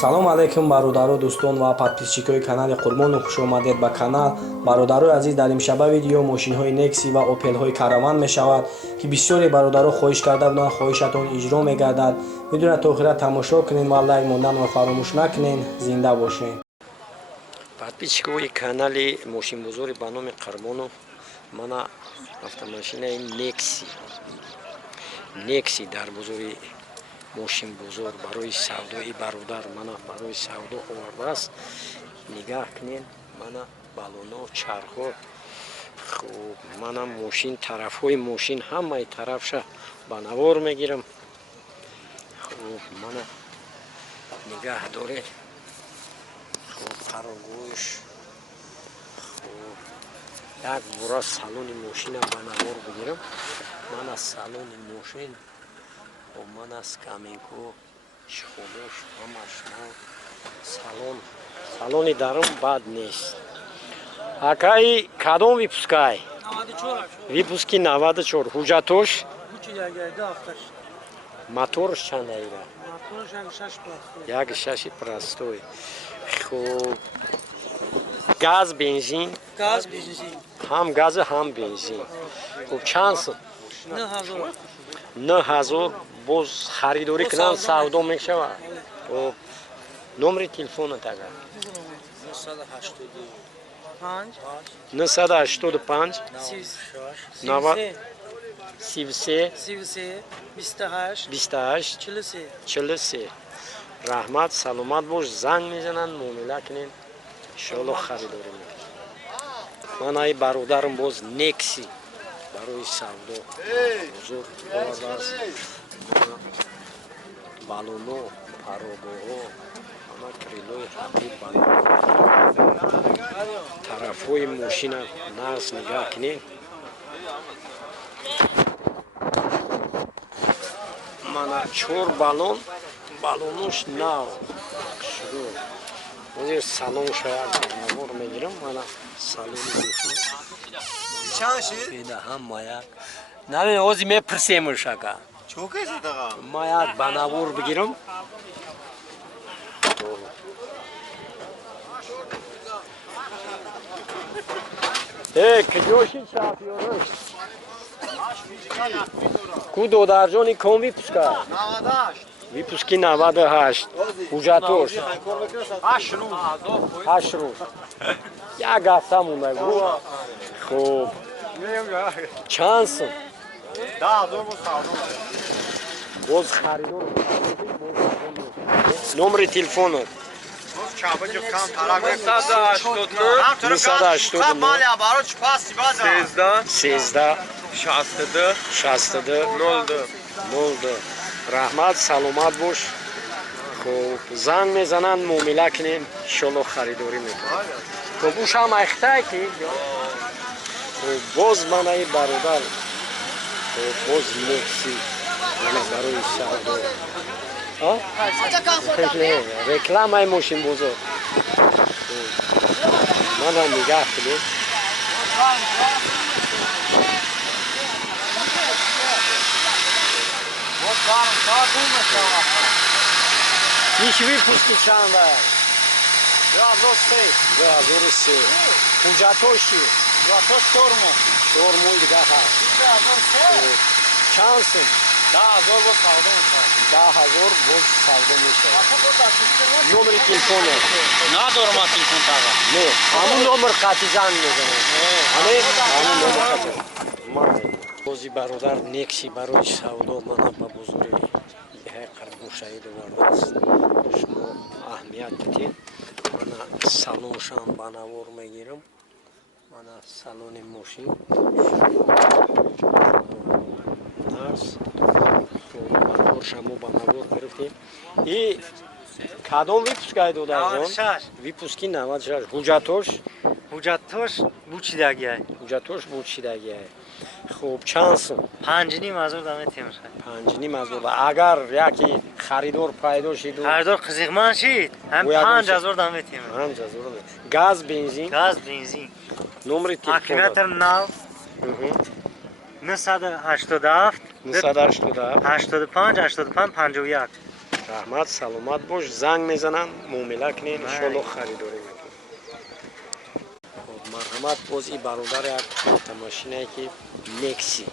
салом алайкум бародаро дӯстон ва подписчикои канали қурбону хушомадед ба канал. Бародарои азиз, дар имшаба видео мошинҳои Nexi ва Opelҳои Caravan мешавад ки бисёре бародаро хоҳиш карда буданд, хоҳишатон иҷро мегардад. Видеоро то охира тамошо кунед ва лайк монданро фаромӯш накунед. Зинда бошед. Подписчикои канали мошинбозори ба номи Қармонов, мана автомошинаи Nexi дар бозори мошинбозор барои савдои бародар мана барои савдо овардааст. Нигаҳ кунед, мана балоно, чархҳо. Хуб, мана мошин, тарафҳои мошин ҳамаи тарафша ба навор мегирам. Хуб, мана нигаҳ доред. Хуб, қароргӯш. Хуб, як бора салони мошина ба навор бигирам. Мана салони мошин, мана скамейку, шхудош, ҳамаш нав. Салони дарум бад нест. Акаи кадом випускай? 94. Випуски 94. Ҳуҷҷатош? Моторш чанд аира? Моторш 6 простой. Як 6 простой. Хуб. Газ, бензин? Газ, бензин. Ҳам газа, ҳам бензин. Хуб, чанд сум? 9000. 9000 боз харидорӣ кунам савдо мешавад. Хуб. номери телефонат агар? 985 33 28 43. раҳмат, саломат бош. занг мезананд, муомила кунед, иншоалло харидорӣ мекунед. манаи бародарам боз Nexi барои савдо бузург овардааст. балоно, парогоҳо, ҳама крилои ҳақиқ тарафҳои мошина нағз нигаҳ кунед. мана 4 балонош нав шуд. озир салон шояд навор мегирам. мана салони мошина педа ҳама як наве ози мепирсемушака ма як ба навор бигирам. кҷоши чафёраш ку додарҷони ком випускай? 98. випуски 98. ҳуҷҷатош 8 рӯз. як ҳафта монда. хуб, чанд сум? 10000 боз харидор. номери телефонат? 962 раҳмат, саломат бош. хуб, занг мезананд, муомила кунем, иншоалло харидорӣ мекунем. хуб, ушам айхтай ки боз манаи бародар боз Nexi мана барои савдо рекламаи мошинбозор. мана нигаҳ кунед. иш випуски чанд аст? 2003. ҳуҷҷатоши 4 моҳи дига ҳаст. чанд сум? 10000 боз савдо мешавад. номери телефонат? Надорам телефон тага. Не, ҳамун номер қатъи занг мезанам. ҳамун номер қатъи. бози бародар Nexi барои савдо мана ба бозори қарбошаид овардааст. шумо аҳамият дидед. мана салоншам ба навор мегирам. мана салони мошин моторшамо ба навор гирифтем. И кадом випускай додарҷон? 96. випуски 96. ҳуҷҷатош? Ҳуҷҷатош бучидагиай. ҳуҷҷатош бучидагиай. хуб, чанд сум? 5500 даметем шад. 5500. агар яке харидор пайдо шид, харидор қизиқман шид, ҳам 5000 даметем. 5000. газ, бензин? Газ, бензин. номери телефон? аккумулятор нав. 987 85 51. раҳмат, саломат бош. Занг мезананд, муомила кунед, иншоалло харидорӣ мекунед. Хуб, марҳамат, боз и бародар як автомошинае ки Nexi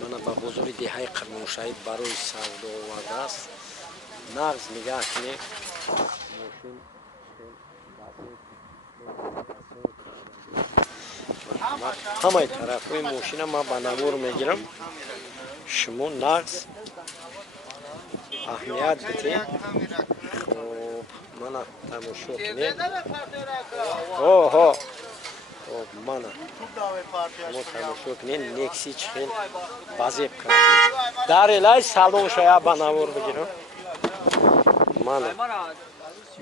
мана ба бозори деҳаи Қирмоншаҳид барои савдо овардааст. Нағз нигаҳ кунед. Мошин ҳамаи тарафҳои мошина ман ба навор мегирам. Шумо нағз аҳамият бидед. Хуб, мана тамошо кунед. Оҳо. Хуб, мана шумо тамошо кунед. Nexi чӣ хел вазеб кардем. Дар элаи салон шояд ба навор бигирам.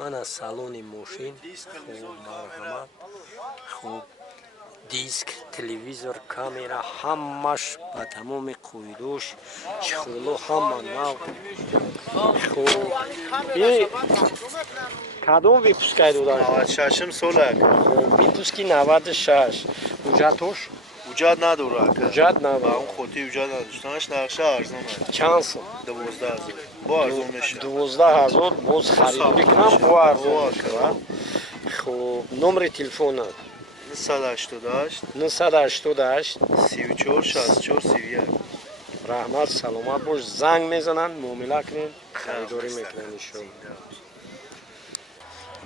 Мана салони мошин. Хуб, марҳамат. Хуб, диск, телевизор, камера ҳамаш ба тамоми қоидош, чихоло ҳама нав. Хуб, кадом випускай додаш? 96 сол ака. Хуб, випуски 96. Ҳуҷҷатош? Ҳуҷҷат надора ака. Ҳуҷҷат Ба надора. он хотӣ ҳуҷҷат надоштанаш нақша арзон ака. Чанд сом? 12000. Бо арзон мешавад. 12000 боз харидорӣ кунам, бо арзон Бо, мешавад. Хуб, номери телефона 988 988 34 64 31. раҳмат, саломат бош. Занг мезананд, муомила кунед, харидорӣ мекунанд иншоалло.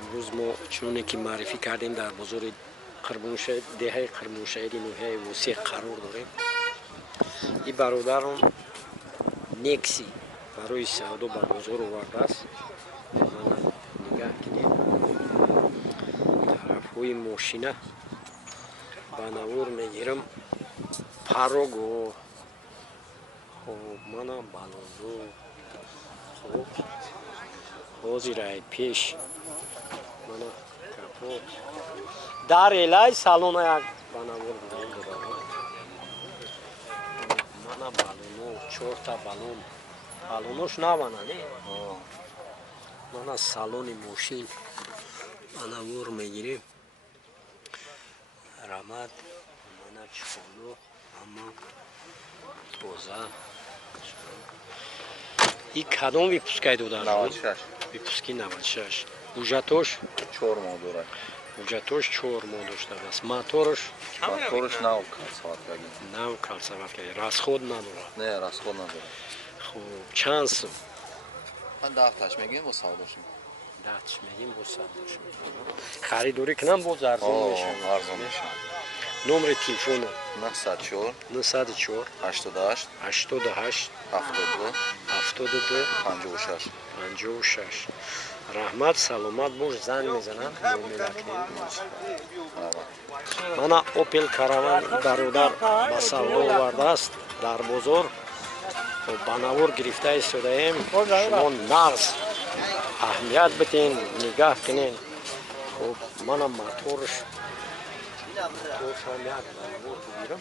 имрӯз мо чуноне ки маърифӣ кардем дар бозори Қирмоншаҳид, деҳаи Қирмоншаҳиди ноҳияи Восеъ қарор дорем. И бародарон Nexi барои савдо ба бозор овардааст. Мана нигаҳ кунед. Тарафҳои мошина ба навор мегирам. Парого. Хуб, мана балонзо. Хуб, ҳозирай пеш. Мана капот. Дар элаи салона як ба навор бигирам додам. Мана балоно, 4 та балон. Балонош навана, не? Мана салони мошин ба навор мегирем. Рамад, мана чихоло, ҳама тоза. И кадом випускай додаш? 96. Випуски 96. Ҳуҷҷатош? 4 моҳ дорад. Ҳуҷҷатош 4 моҳ доштааст. Моторош? Моториш нав калсават кардем. Нав калсават кардем. Расход надорад. Не, расход надорад. Хуб, чанд сум? Ман 10 таш мегирем бо савдошим. 10 таш мегирем бо савдош. Харидорӣ кунам боз арзон мешавад. Арзон мешавад. Номери телефона 904 904 88 88 72 72 56. 56. Раҳмат, саломат бош. Занг мезанам, муомила кунед. Мана Opel Caravan бародар ба савдо овардааст дар бозор. Ба навор гирифта истодаем. Шумо нағз аҳамият битен, нигаҳ кунед. Хуб, мана моторш ҳам як ба навор бигирам.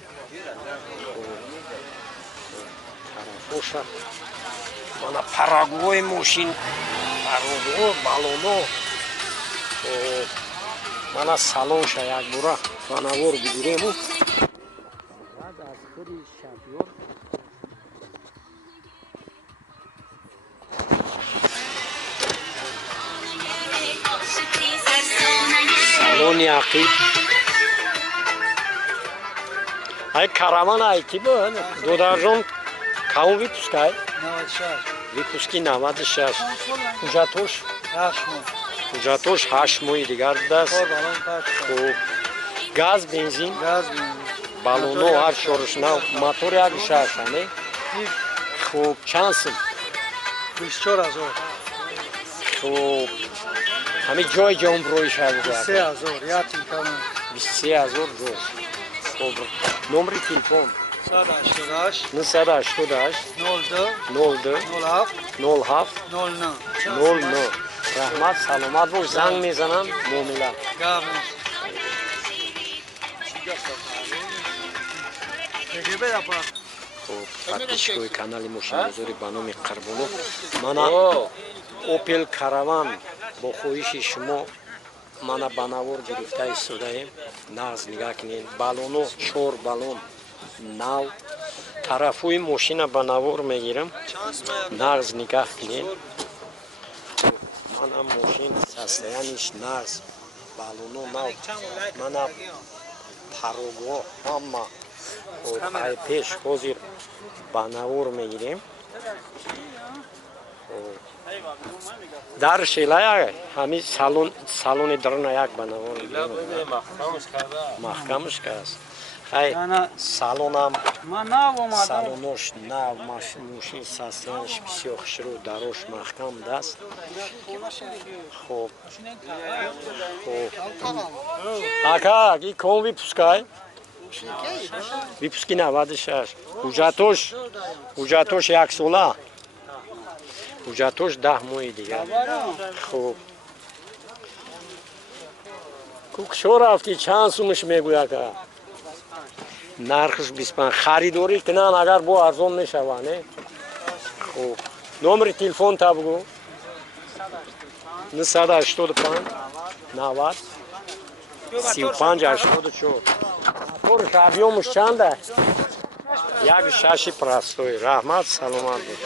Тарафоша мана парагои мошин, парого, балоно. Мана салонша якбора ба навор бигирему. аз худи шафёр салони ақиб ай караван айки бо додарҷон кавун випускай 96. випуски 96. ҳуҷҷатош 8 моҳ. ҳуҷҷатош 8 моҳи дигар будааст. Кор балон пак. Хуб, газ бензин Газ. балоно ҳар чораш нав мотор як шаша не. Хуб, чанд сум? 24000. Хуб, ҳами ҷои ҷонбурӯиша буд 3000. Ятин камон. 23000 ҷо. Хуб, номери телефон 188 988 02 02 07 07 09. 09. Раҳмат, саломат бош. Занг мезанам, муомила. Гавнеш. Хуб, подписчикои канали мошинбозори ба номи Қарбоно. Мана Opel Caravan бо хоҳиши шумо мана ба навор гирифта истодаем. Нағз нигаҳ кунед. Балоно 4 балон нав. Тарафҳои мошина ба навор мегирам. Нағз нигаҳ кунед. Ан ам мошин состояниш нағз, балуно нав, мана парогоҳ ҳама ай пеш ҳозир ба навор мегирем. Дар шела як ҳами салони даруна як ба навор мегирем. Маҳкамш каст. Хай салонам салонош нав, мошин состояниш бисёр хушрӯ, дарош маҳкам даст. Хоб. Ака, ин ком випускай. Випуски 96. Ҳуҷҷатош як сола. Ҳуҷҷатош 10 моҳи дигар. Хуб. Кушо рафтӣ, чанд сумаш мегӯяд ака? Нархш 25. Харидорӣ кунанд, агар бо арзон мешавад, не? Хуб. Номери телефонта бигӯ. 985 90 35 84. Корш объёмш чанда? Як шаши простой. Раҳмат, саломат бош.